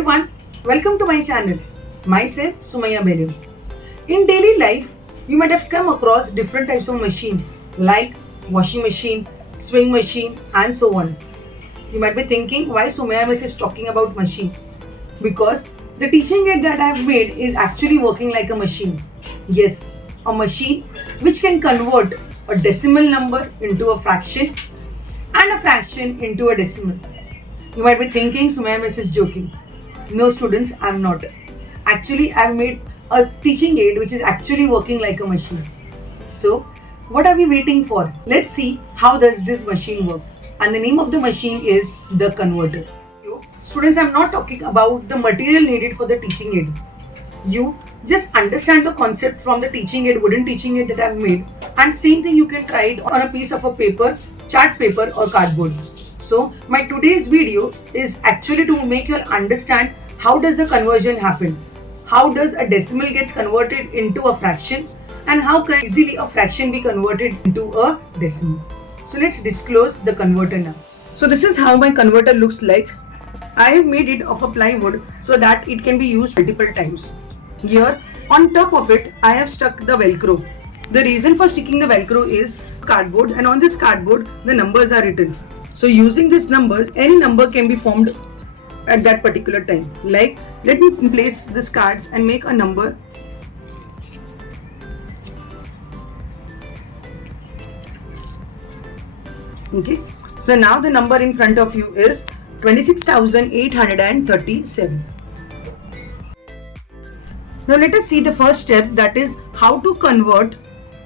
everyone, welcome to my channel. Myself Sumaya Bellu. In daily life, you might have come across different types of machine like washing machine, swing machine and so on. You might be thinking why Sumaya Miss is talking about machine. Because the teaching aid that I have made is actually working like a machine. Yes, a machine which can convert a decimal number into a fraction and a fraction into a decimal. You might be thinking Sumaya Miss is joking. No students, I am not. Actually, I have made a teaching aid which is actually working like a machine. So, what are we waiting for? Let's see how does this machine work. And the name of the machine is the converter. Students, I am not talking about the material needed for the teaching aid. You just understand the concept from the teaching aid, wooden teaching aid that I have made, and same thing you can try it on a piece of a paper, chart paper or cardboard. So my today's video is actually to make you understand how does the conversion happen, how does a decimal gets converted into a fraction, and how can easily a fraction be converted into a decimal. So let's disclose the converter now. So this is how my converter looks like. I have made it of a plywood so that it can be used multiple times. Here on top of it I have stuck the velcro. The reason for sticking the velcro is cardboard, and on this cardboard the numbers are written. So using these numbers, any number can be formed at that particular time. Like, let me place these cards and make a number. Okay. So now the number in front of you is 26,837. Now let us see the first step, that is how to convert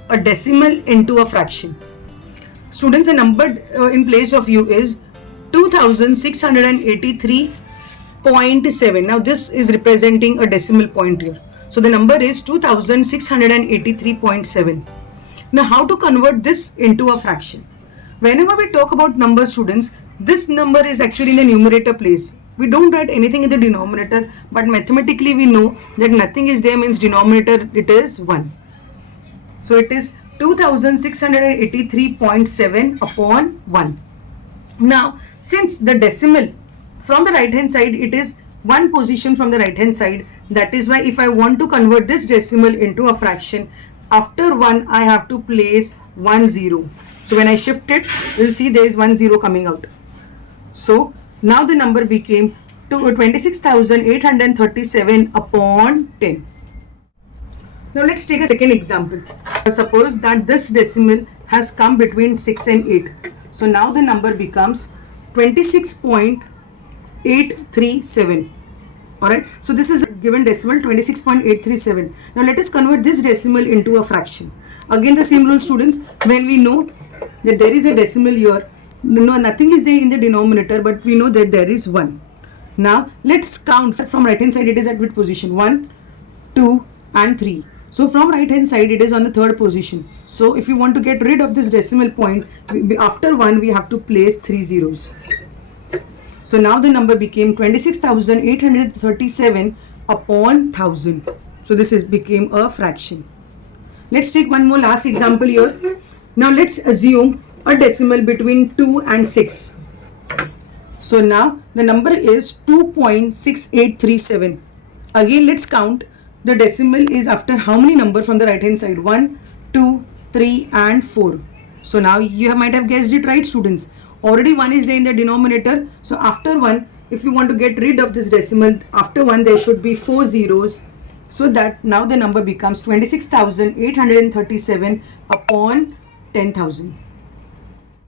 a decimal into a fraction. Students, the number in place of you is 2683.7. Now this is representing a decimal point here. So the number is 2683.7. Now how to convert this into a fraction? Whenever we talk about numbers, students, this number is actually in the numerator place. We don't write anything in the denominator, but mathematically we know that nothing is there means denominator it is 1. So it is 2683.7 upon 1. Now, since the decimal from the right hand side, it is one position from the right hand side. That is why if I want to convert this decimal into a fraction, after 1 I have to place 1 0. So when I shift it, you will see there is 1 0 coming out. So now the number became 26,837 upon 10. Now let's take a second example. Suppose that this decimal has come between 6 and 8. So now the number becomes 26.837. Alright. So this is a given decimal 26.837. Now let us convert this decimal into a fraction. Again the same rule, students. When we know that there is a decimal here, no, nothing is there in the denominator, but we know that there is 1. Now let's count from right hand side. It is at which position? 1, 2 and 3. So from right hand side it is on the third position. So if you want to get rid of this decimal point, after 1 we have to place 3 zeros. So now the number became 26,837 upon 1000. So this became a fraction. Let's take one more last example here. Now let's assume a decimal between 2 and 6. So now the number is 2.6837. Again let's count. The decimal is after how many number from the right hand side? 1, 2, 3 and 4. So now you might have guessed it right, students. Already 1 is there in the denominator. So after 1, if you want to get rid of this decimal, after 1 there should be 4 zeros. So that now the number becomes 26,837 upon 10,000.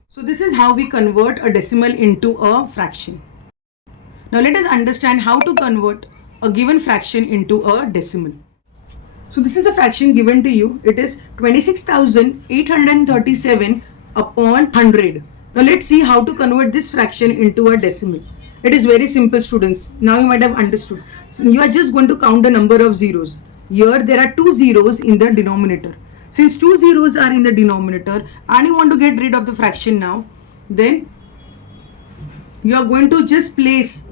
So this is how we convert a decimal into a fraction. Now let us understand how to convert a given fraction into a decimal. So this is a fraction given to you. It is 26,837 upon 100. Now let's see how to convert this fraction into a decimal. It is very simple, students. Now you might have understood. So you are just going to count the number of zeros. Here there are 2 zeros in the denominator. Since 2 zeros are in the denominator and you want to get rid of the fraction now, then you are going to just place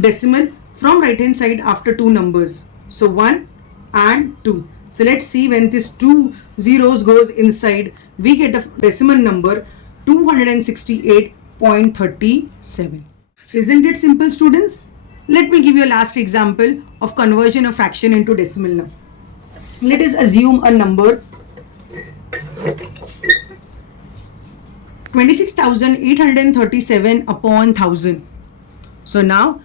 decimal from right hand side after 2 numbers. So 1 and 2. So let's see, when this 2 zeros goes inside, we get a decimal number 268.37. Isn't it simple, students? Let me give you a last example of conversion of fraction into decimal now. Let us assume a number 26,837 upon 1000. So now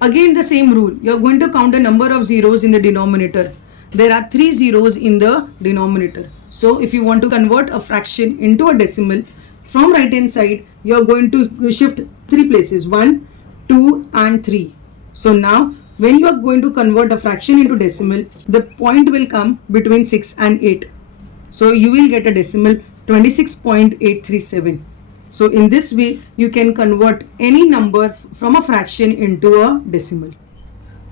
again the same rule. You are going to count the number of zeros in the denominator. There are 3 zeros in the denominator. So if you want to convert a fraction into a decimal, from right hand side you are going to shift 3 places, 1, 2 and 3. So now when you are going to convert a fraction into decimal, the point will come between 6 and 8. So you will get a decimal 26.837. So in this way you can convert any number from a fraction into a decimal.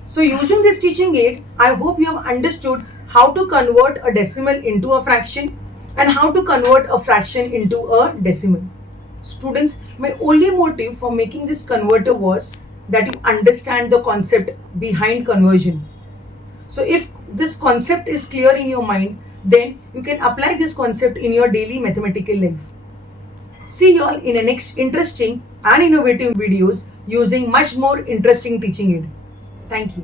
So using this teaching aid, I hope you have understood how to convert a decimal into a fraction and how to convert a fraction into a decimal. Students, my only motive for making this converter was that you understand the concept behind conversion. So if this concept is clear in your mind, then you can apply this concept in your daily mathematical life. See you all in the next interesting and innovative videos using much more interesting teaching aid. Thank you.